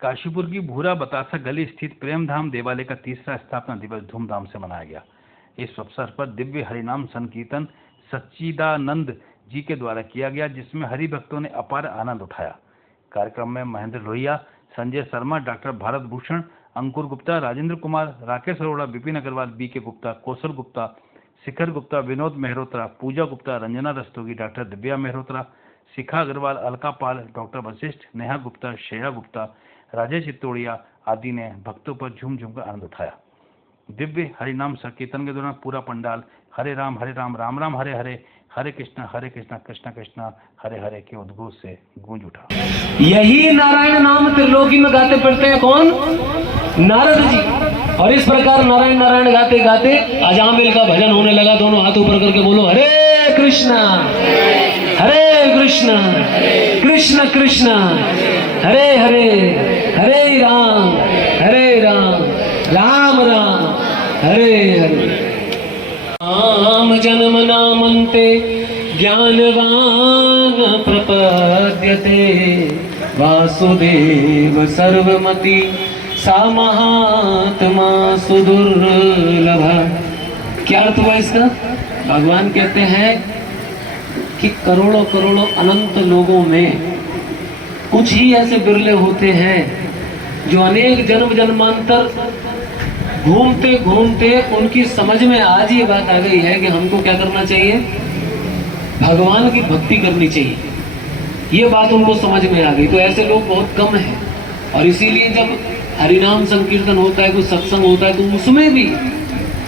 काशीपुर की भूरा बतासा गली स्थित प्रेमधाम देवालय का तीसरा स्थापना दिवस धूमधाम से मनाया गया। इस अवसर पर दिव्य हरिनाम संकीर्तन सच्चिदानंद जी के द्वारा किया गया, जिसमें हरि भक्तों ने अपार आनंद उठाया। कार्यक्रम में महेंद्र लोहिया, संजय शर्मा, डॉक्टर भारत भूषण, अंकुर गुप्ता, राजेंद्र कुमार, राकेश अरोड़ा, विपिन अग्रवाल, बीके गुप्ता, कौशल गुप्ता, शिखर गुप्ता, विनोद मेहरोत्रा, पूजा गुप्ता, रंजना रस्तोगी, डॉक्टर दिव्या मेहरोत्रा, शिखा अग्रवाल, अलका पाल, डॉक्टर वशिष्ठ, नेहा गुप्ता, श्रेया गुप्ता, राजेश चित्तौड़िया आदि ने भक्तों पर झूम झूम कर आनंद उठाया। दिव्य हरिनाम संकीर्तन के दौरान पूरा पंडाल हरे राम राम राम हरे हरे, हरे कृष्णा कृष्णा कृष्णा हरे हरे के उद्घोष से गूंज उठा। यही नारायण नाम त्रिलोकी में गाते पढ़ते हैं कौन? नारद जी। और इस प्रकार नारायण नारायण गाते गाते अजामिल का भजन होने लगा। दोनों हाथ ऊपर करके बोलो हरे कृष्णा कृष्ण कृष्ण हरे हरे, हरे राम राम राम हरे हरे। राम जन्म नामन्ते ज्ञानवान प्रपद्यते, वासुदेव सर्वमति सा महात्मा सुदुर्लभ। क्या अर्थ हुआ इसका? भगवान कहते हैं कि करोड़ों करोड़ों अनंत लोगों में कुछ ही ऐसे बिरले होते हैं जो अनेक जन्म जन्मांतर घूमते घूमते उनकी समझ में आज ये बात आ गई है कि हमको क्या करना चाहिए? भगवान की भक्ति करनी चाहिए। ये बात उनको समझ में आ गई। तो ऐसे लोग बहुत कम हैं। और इसीलिए जब हरिनाम संकीर्तन होता है, कोई सत्संग होता है, तो उसमें भी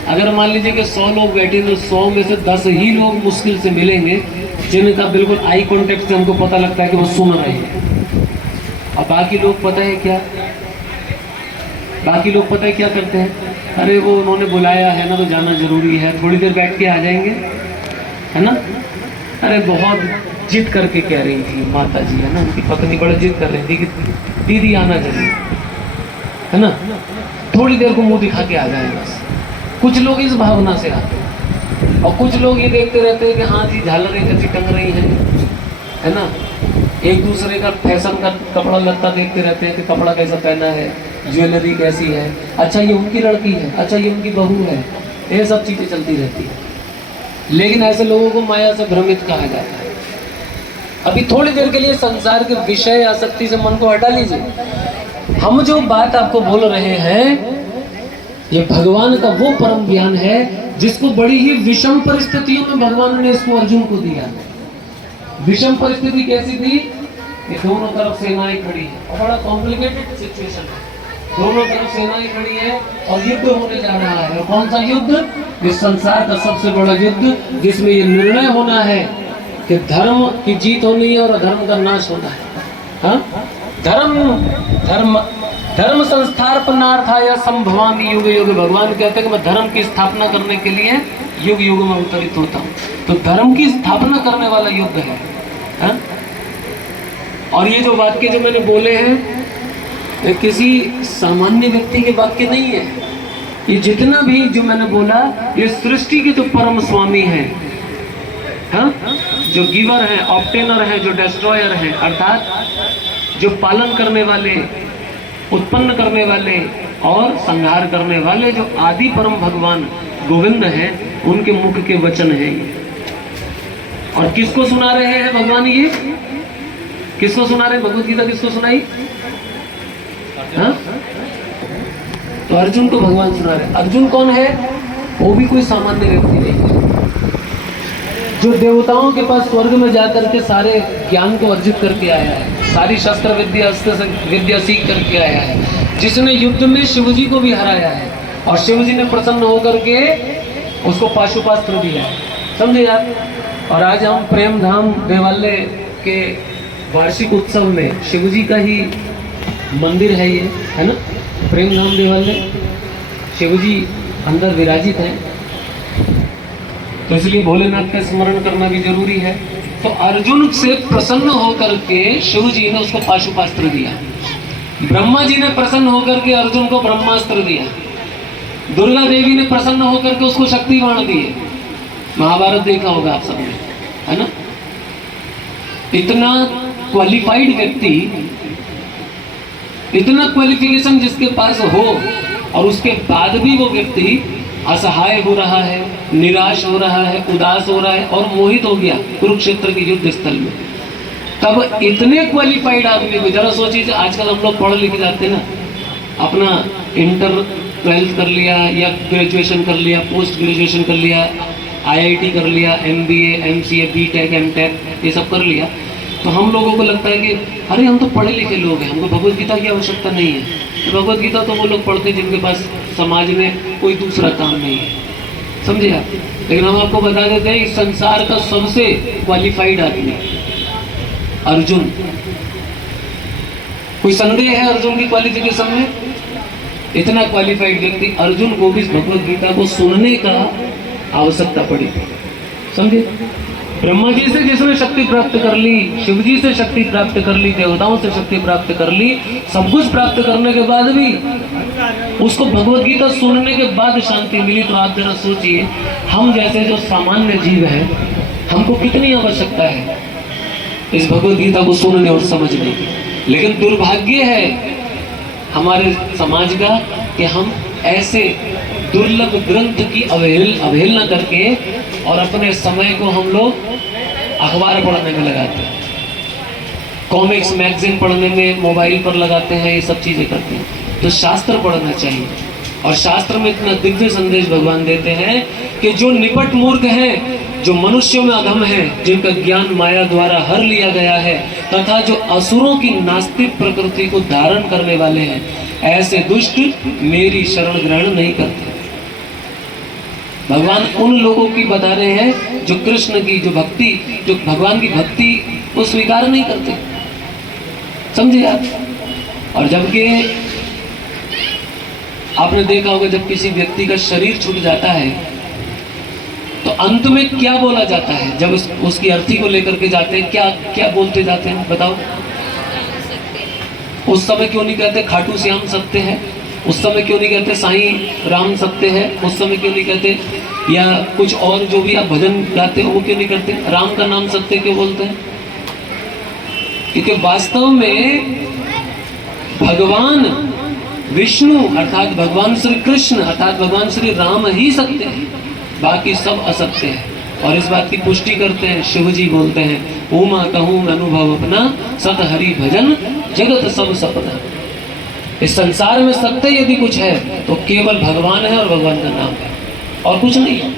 अगर मान लीजिए कि 100 लोग बैठे तो 100 में से 10 ही लोग मुश्किल से मिलेंगे जिनका बिल्कुल आई कांटेक्ट से हमको पता लगता है कि वो सुन रहे हैं। और बाकी लोग पता है क्या? बाकी लोग पता है क्या करते हैं? अरे वो उन्होंने बुलाया है ना तो जाना जरूरी है, थोड़ी देर बैठ के आ जाएंगे, है ना। अरे बहुत जिद करके कह रही थी माता जी, है ना, उनकी पत्नी बड़ा जिद कर रही थी कि दीदी आना जरूरी है ना, थोड़ी देर को मुंह दिखा के आ जाए बस। कुछ लोग इस भावना से आते हैं और कुछ लोग ये देखते रहते हैं कि हाँ जी झालरें कैसी टंग रही है ना। एक दूसरे का फैशन का कपड़ा लत्ता देखते रहते हैं कि कपड़ा कैसा पहना है, ज्वेलरी कैसी है, अच्छा ये उनकी लड़की है, अच्छा ये उनकी बहू है, ये सब चीजें चलती रहती है। लेकिन ऐसे लोगों को माया से भ्रमित कहा जाता है। अभी थोड़ी देर के लिए संसार के विषय आसक्ति से मन को हटा लीजिए। हम जो बात आपको बोल रहे हैं ये भगवान का वो परम ज्ञान है जिसको बड़ी ही विषम परिस्थितियों में भगवान ने इसको अर्जुन को दिया। विषम परिस्थिति कैसी थी कि दोनों तरफ सेनाएं खड़ी है और बड़ा कॉम्प्लिकेटेड सिचुएशन है। दोनों तरफ सेनाएं खड़ी है और युद्ध होने जा रहा है। और कौन सा युद्ध? इस संसार का सबसे बड़ा युद्ध, जिसमें ये निर्णय होना है कि धर्म की जीत होनी है और अधर्म का नाश होना है। हाँ? धर्म संस्थापनार्थाय संभवामि युग युग। भगवान कहते हैं कि मैं धर्म की स्थापना करने के लिए युग युग में अवतरित होता हूँ। तो धर्म की स्थापना करने वाला युद्ध है। हाँ? और ये जो वाक्य जो मैंने बोले हैं ये किसी सामान्य व्यक्ति के वाक्य नहीं है। ये जितना भी जो मैंने बोला ये सृष्टि के जो परम स्वामी हैं, हाँ? जो गिवर है, ऑब्टेनर है, जो डिस्ट्रॉयर है, अर्थात जो पालन करने वाले, उत्पन्न करने वाले और संहार करने वाले, जो आदि परम भगवान गोविंद हैं, उनके मुख के वचन हैं ये। और किसको सुना रहे हैं भगवान? ये किसको सुना रहे हैं? भगवत गीता किसको सुनाई? हाँ? तो अर्जुन को भगवान सुना रहे। अर्जुन कौन है? वो भी कोई सामान्य व्यक्ति नहीं है, जो देवताओं के पास स्वर्ग में जाकर के सारे ज्ञान को अर्जित करके आया है, सारी शस्त्र विद्या सीख करके आया है, जिसने युद्ध में शिवजी को भी हराया है और शिवजी ने प्रसन्न होकर के उसको पाशुपास्त्र दिया। समझे आप? और आज हम प्रेमधाम देवालय के वार्षिक उत्सव में शिवजी का ही मंदिर है ये, है ना, प्रेमधाम देवालय। शिवजी अंदर विराजित हैं, तो इसलिए भोलेनाथ का स्मरण करना भी जरूरी है। तो अर्जुन से प्रसन्न होकर के शिव जी ने उसको पाशुपास्त्र दिया। ब्रह्मा जी ने प्रसन्न होकर के अर्जुन को ब्रह्मास्त्र दिया। दुर्गा देवी ने प्रसन्न होकर के उसको शक्ति बाण दिए। महाभारत देखा होगा आप सबने, है ना। इतना क्वालिफाइड व्यक्ति इतना क्वालिफिकेशन जिसके पास हो और उसके बाद भी वो व्यक्ति असहाय हो रहा है, निराश हो रहा है, उदास हो रहा है और मोहित हो गया कुरुक्षेत्र के युद्ध स्थल में, तब इतने क्वालिफाइड आदमी को जरा सोचिए। आजकल हम लोग पढ़ लिख जाते हैं ना, अपना इंटर 12th कर लिया या ग्रेजुएशन कर लिया, पोस्ट ग्रेजुएशन कर लिया, IIT कर लिया, MBA, MCA, BTech, MTech ये सब कर लिया, तो हम लोगों को लगता है कि अरे हम तो पढ़े लिखे लोग हैं, हमको भगवत गीता की आवश्यकता नहीं है। तो भगवत गीता तो वो लोग पढ़ते हैं जिनके पास समाज में कोई दूसरा काम नहीं है, समझे आप। लेकिन हम आपको बता देते हैं इस संसार का सबसे क्वालिफाइड आदमी अर्जुन। कोई संदेह है अर्जुन की क्वालिफिकेशन में? इतना क्वालिफाइड व्यक्ति अर्जुन को भी भगवत गीता को सुनने का आवश्यकता पड़ी, समझे। ब्रह्मा जी से जिसने शक्ति प्राप्त कर ली, शिव जी से शक्ति प्राप्त कर ली, देवताओं से शक्ति प्राप्त कर ली, सब कुछ प्राप्त करने के बाद भी उसको भगवत गीता सुनने के बाद शांति मिली। तो आप जरा सोचिए, हम जैसे जो सामान्य जीव हैं, हमको कितनी आवश्यकता है इस भगवत गीता को सुनने और समझने की। लेकिन दुर्भाग्य है हमारे समाज का कि हम ऐसे दुर्लभ ग्रंथ की अवहेलना करके और अपने समय को हम लोग अखबार पढ़ने में लगाते हैं, कॉमिक्स मैगजीन पढ़ने में, मोबाइल पर लगाते हैं, ये सब चीज़ें करते हैं। तो शास्त्र पढ़ना चाहिए, और शास्त्र में इतना दिव्य संदेश भगवान देते हैं कि जो निपट मूर्ख हैं, जो मनुष्यों में अधम हैं, जिनका ज्ञान माया द्वारा हर लिया गया है, तथा जो असुरों की नास्तिक प्रकृति को धारण करने वाले हैं, ऐसे दुष्ट मेरी शरण ग्रहण नहीं करते। भगवान उन लोगों की बता रहे हैं जो कृष्ण की जो भक्ति, जो भगवान की भक्ति को स्वीकार नहीं करते, समझे आप। और जबकि आपने देखा होगा जब किसी व्यक्ति का शरीर छूट जाता है तो अंत में क्या बोला जाता है? जब उसकी अर्थी को लेकर के जाते हैं, क्या क्या बोलते जाते हैं बताओ? उस समय क्यों नहीं कहते खाटू श्याम सत्य है? उस समय क्यों नहीं कहते साईं राम सत्य है? उस समय क्यों नहीं कहते, या कुछ और जो भी आप भजन गाते हो वो क्यों नहीं करते? राम का नाम सत्य क्यों बोलते हैं? क्योंकि वास्तव में भगवान विष्णु अर्थात भगवान श्री कृष्ण अर्थात भगवान श्री राम ही सत्य है, बाकी सब असत्य है। और इस बात की पुष्टि करते हैं शिव जी, बोलते हैं उमा कहूँ अनुभव अपना, सत हरि भजन जगत सब सपना। इस संसार में सत्य यदि कुछ है तो केवल भगवान है और भगवान का नाम है, और कुछ नहीं है।